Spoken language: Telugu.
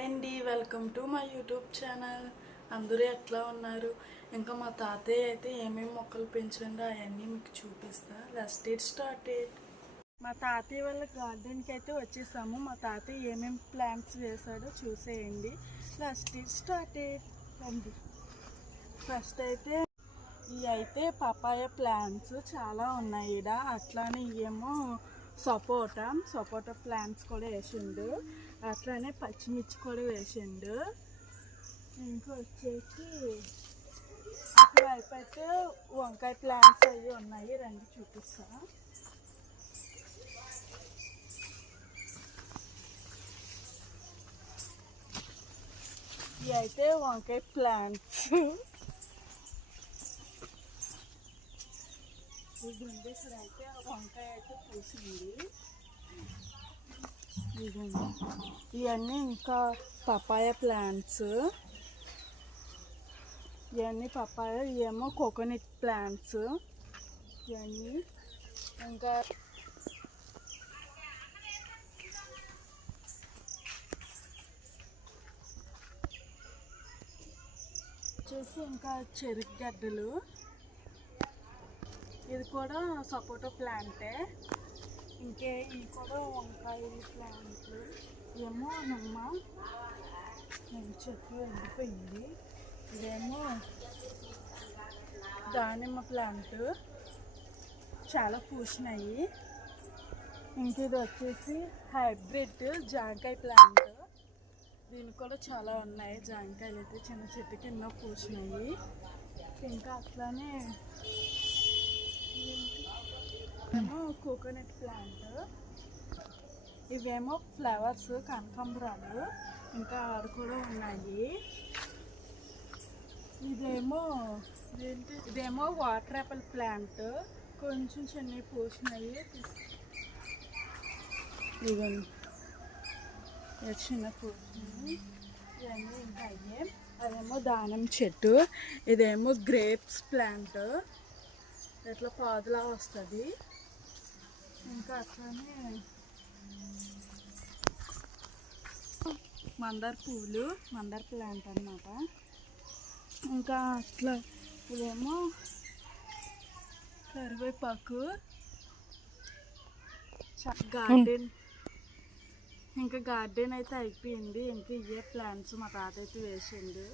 హాయ్ అండి, welcome to my YouTube channel. అందరూ ఎట్లా ఉన్నారు? ఇంకా మా తాతయ్య అయితే ఏమేమి మొక్కలు పెంచిండో అవన్నీ మీకు చూపిస్తా. Let's get started. మా తాతయ్య వాళ్ళ గార్డెన్కి అయితే వచ్చేసాము. మా తాతయ్య ఏమేమి ప్లాంట్స్ వేసాడో చూసేయండి. లెట్స్ గెట్ స్టార్టెడ్ అండి. ఫస్ట్ అయితే ఇవి అయితే పపాయ ప్లాంట్స్ చాలా ఉన్నాయి ఇక్కడ. అట్లానే ఇవేమో సపోటా ప్లాంట్స్ కూడా వేసిండు. అట్లానే పచ్చిమిర్చి కూడా వేసిండు. ఇంకా వచ్చేసి అటువైపు అయితే వంకాయ ప్లాంట్స్ అవి ఉన్నాయి. రండి చూపిస్తా. ఇవి అయితే వంకాయ ప్లాంట్స్. ఇదండి, ఇక్కడ అయితే వంకాయ అయితే పూసింది. ఇదండి, ఇవన్నీ ఇంకా పపాయ ప్లాంట్స్. ఇవన్నీ పపాయ, ఇవేమో కోకోనట్ ప్లాంట్స్. ఇవన్నీ ఇంకా వచ్చేసి ఇంకా చెరుకు గడ్డలు. ఇది కూడా సపోటా ప్లాంటే. ఇంకే ఇవి కూడా వంకాయ ప్లాంట్లు. ఏమో నిమ్మ చెట్టు ఎండిపోయింది. ఇదేమో దానిమ్మ ప్లాంట్, చాలా పూసినాయి. ఇంక ఇది వచ్చేసి హైబ్రిడ్ జాంకాయ ప్లాంట్. దీనికి కూడా చాలా ఉన్నాయి జాంకాయలు అయితే. చిన్న చెట్టుకి ఎన్నో పూసినాయి. ఇంకా అట్లానే ఏమో కోకోనట్ ప్లాంట్. ఇవేమో ఫ్లవర్స్, కనకాంబరాలు. ఇంకా ఆడ కూడా ఉన్నాయి. ఇదేమో వాటర్ యాపిల్ ప్లాంట్. కొంచెం చిన్నవి పూసినాయి. ఇవన్నీ చిన్న పూసినాయి. ఇవన్నీ ఇంకా అయ్యే. అదేమో దానిమ్మ చెట్టు. ఇదేమో గ్రేప్స్ ప్లాంట్. ఇట్లా పాదులా వస్తుంది. ఇంకా అట్లానే మందార పువ్వులు, మందార ప్లాంట్ అన్నమాట. ఇంకా అట్లా ఇదేమో కరివేపాకు. గార్డెన్ ఇంకా గార్డెన్ అయితే అయిపోయింది. ఇంకా ఇవే ప్లాంట్స్ మా తాత అయితే వేసిండు.